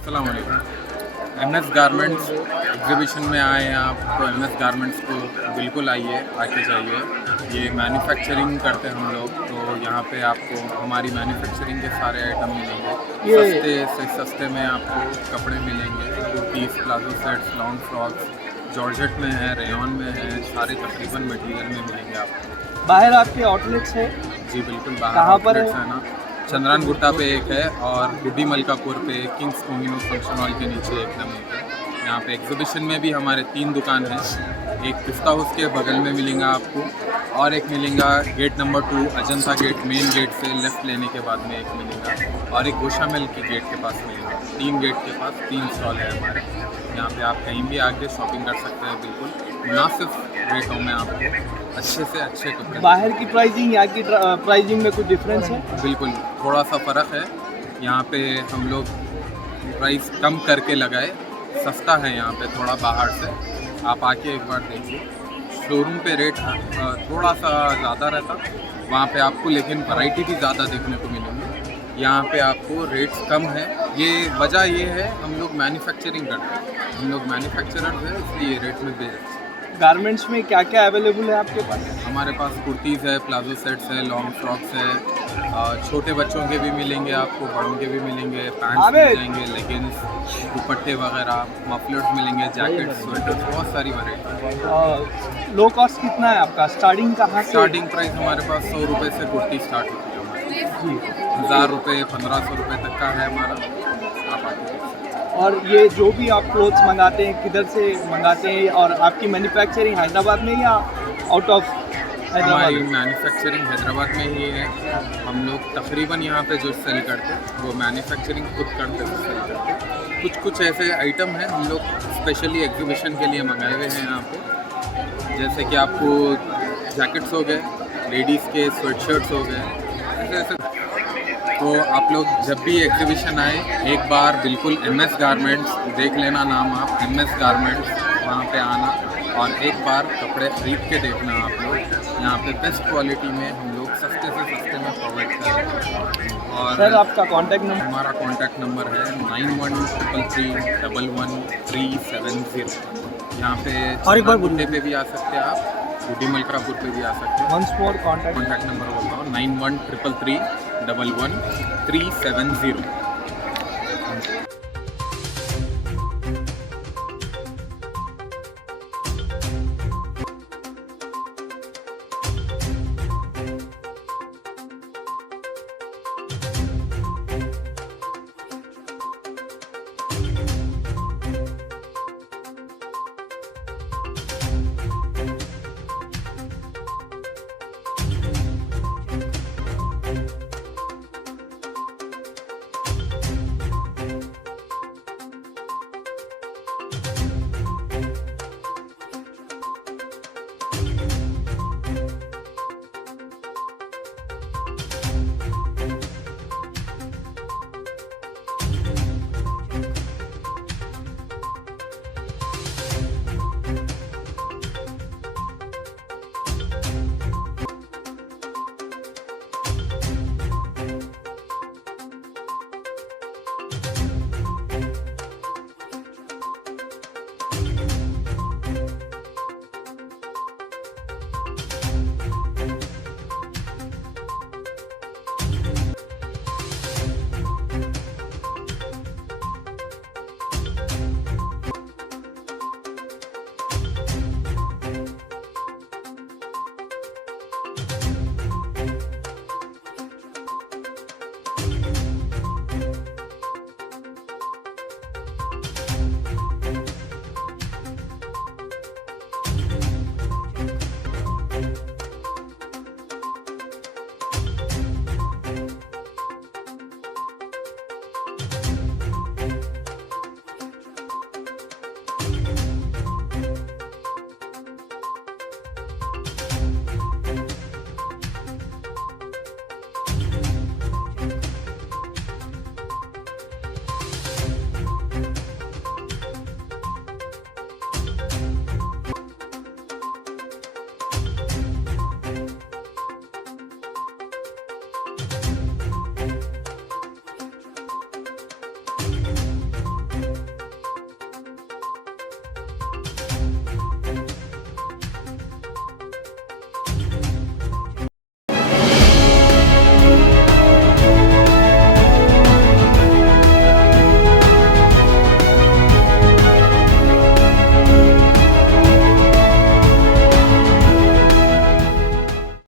अस्सलाम वालेकुम। MS garments exhibition में आए हैं आप, तो एमएस गारमेंट्स को बिल्कुल आइए, आके जाइए। ये मैन्युफैक्चरिंग करते हैं हम लोग, तो यहाँ पे आपको हमारी मैन्युफैक्चरिंग के सारे आइटम मिलेंगे। सस्ते से सस्ते में आपको कपड़े मिलेंगे, kurtis, palazzo sets, long frocks, georgette में है, रेयॉन में है, सारे तकरीबन मटेरियल में मिलेंगे आपको। बाहर आपके आउटलेट्स है? जी बिल्कुल, बाहर कहाँ पर आउटलेट्स है ना, चंद्रान गुट्टा पे एक है और गुड्डी मलकापुर पे किंग्स कोमिनो फंक्शन हॉल के नीचे एक नंबर पे। यहाँ पे एग्जीबिशन में भी हमारे 3 दुकान हैं। एक पिस्ता हाउस के बगल में मिलेगा आपको, और एक मिलेगा gate number 2 Ajanta gate, main gate से लेफ़्ट लेने के बाद में एक मिलेगा, और एक गोशा मिल की गेट के पास मिलेगा। 3 गेट के पास 3 स्टॉल है हमारे। यहाँ पे आप कहीं भी आके शॉपिंग कर सकते हैं, बिल्कुल मुनासिब रेटों में आपको अच्छे से अच्छे कपड़े। बाहर की प्राइसिंग यहाँ की प्राइसिंग में कुछ डिफरेंस है? बिल्कुल थोड़ा सा फ़र्क है। यहाँ पे हम लोग प्राइस कम करके लगाए, सस्ता है यहाँ पे थोड़ा बाहर से। आप आके एक बार देखिए, शोरूम पे रेट थोड़ा सा ज़्यादा रहता वहाँ पे आपको, लेकिन वैरायटी भी ज़्यादा देखने को मिलेंगी। यहाँ पे आपको रेट्स कम है। ये वजह ये है, हम लोग मैन्युफैक्चरिंग करते हैं, हम लोग मैन्युफैक्चरर हैं, इसलिए रेट में बेच। गारमेंट्स में क्या क्या अवेलेबल है आपके पास? हमारे पास कुर्तीज़ है, प्लाजो सेट्स है, लॉन्ग फ्रॉक्स है, छोटे बच्चों के भी मिलेंगे आपको, बड़ों के भी मिलेंगे, पैंट्स मिल जाएंगे, लेगिंग्स, दुपट्टे वगैरह, मफलर्स मिलेंगे, जैकेट्स, स्वेटर्स, बहुत सारी वैरायटी। लो कॉस्ट कितना है आपका? स्टार्टिंग कहाँ से? स्टार्टिंग प्राइस हमारे पास 100 रुपये से कुर्ती स्टार्ट होती है हमारी। 1000 रुपये, 1500 रुपये तक का है हमारा। आप आके देख सकते हैं। और ये जो भी आप क्लोथ्स मंगाते हैं किधर से मंगाते हैं, और आपकी मैन्युफैक्चरिंग हैदराबाद में या आउट ऑफ हैदराबाद? हमारी मैन्युफैक्चरिंग हैदराबाद में ही है। हम लोग तकरीबन यहाँ पे जो सेल करते हैं वो मैन्युफैक्चरिंग खुद करते हैं, सेल करते हैं। कुछ ऐसे आइटम हैं हम लोग स्पेशली एग्जीबिशन के लिए मंगाए हुए हैं यहाँ पे, जैसे कि आपको जैकेट्स हो गए, लेडीज़ के स्वेटशर्ट्स हो गए, ऐसे। तो आप लोग जब भी एग्जीबिशन आए, एक बार बिल्कुल एमएस गारमेंट्स देख लेना, नाम आप एमएस गारमेंट्स, वहाँ पे आना और एक बार कपड़े ख़रीद के देखना आप लोग। यहाँ पे बेस्ट क्वालिटी में हम लोग सस्ते से सस्ते में प्रोवाइड कर रहे हैं। और सर आपका कॉन्टैक्ट नंबर? हमारा कॉन्टैक्ट नंबर है 9133111370। यहाँ पे गुड्डे पे भी आ सकते हैं आप, गुड्डी मलकापुर पे भी आ सकते हैं। वंस मोर कॉन्टैक्ट नंबर बोलता हूँ 9133111370।